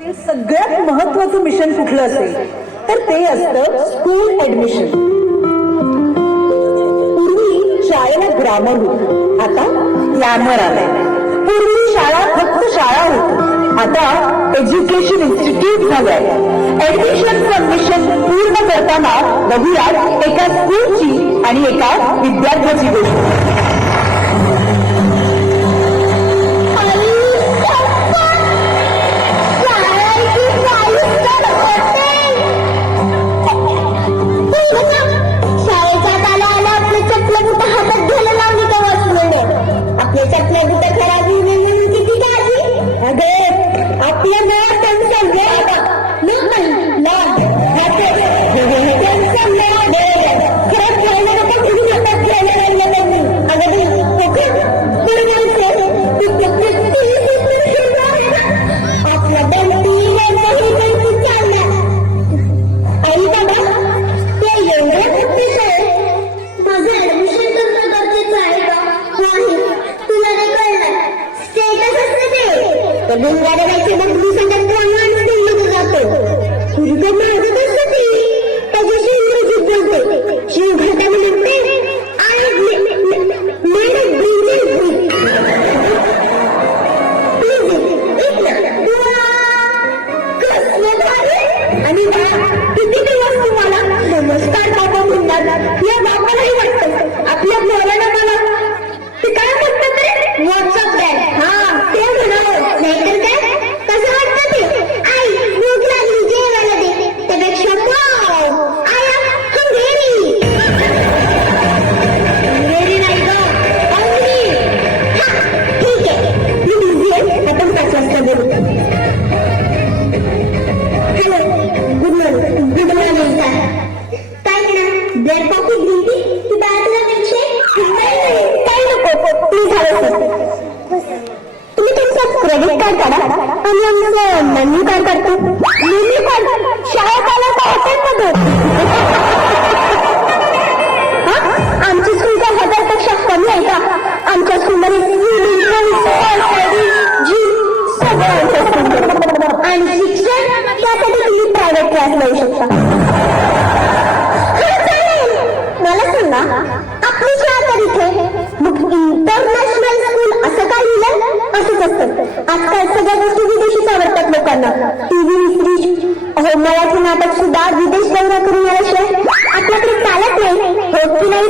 ते सगळ्यात महत्वाचं मिशन कुठलं असेल तर ते असतं स्कूल ऍडमिशन पूर्वी शाळेला ग्रामर होत. आता ग्लॅमर आलाय. पूर्वी शाळा फक्त शाळा होती. आता एज्युकेशन इन्स्टिट्यूट झालंय. ऍडमिशनचं मिशन पूर्ण करताना बघूयात एका स्कूलची आणि एका विद्यार्थ्याची गोष्ट. ते तर गंगाधराचे बंधू तुम्ही तुमचं क्रेडिट कार्ड काढा आणि आमचं मेन्यू कार्ड काढतो. मेन्यू कार्ड शाळेत आलं का असताना टीव्ही फ्रीज अहो मराठी नाटक सुद्धा विदेश दौरा करून आल्याशिवाय आपल्याकडे चालत नाही. होत की नाही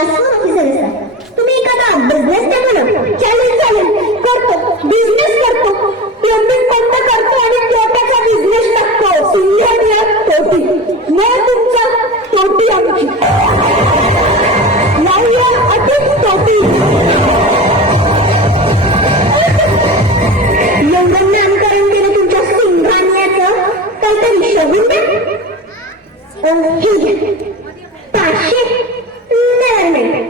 असं ऑफिसर असतात तुम्ही एखादा बिझनेस टाका ना चॅलेंज चालेल करतो बिझनेस करतो प्लंबिंग बंद करतो आणि तोट्याचा बिझनेस टाकतो. सिंघानिया तोटी. मग तुमचा तोटी आमची. लावूया अटीच तोटी. एवढं ज्ञान करून दिलं तुमच्या सिंघानियाचं काहीतरी शोधून द्या पाचशे. नाही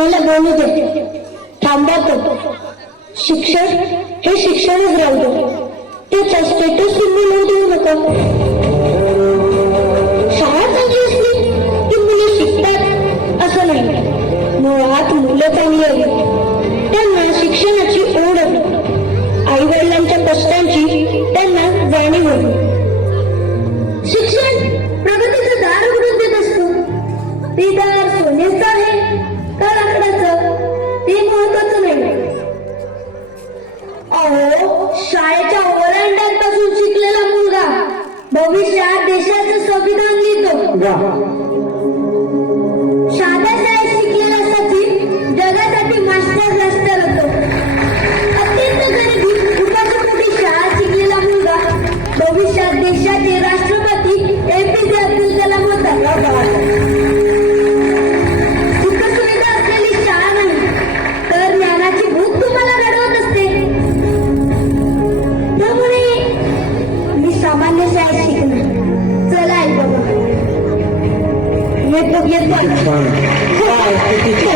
मला बोलू दे. थांबा तो. शिक्षण हे शिक्षणच राहू दे. त्याचा स्टेटस सिंगल देऊ नका. शाळा lugar. Five, fifty-five.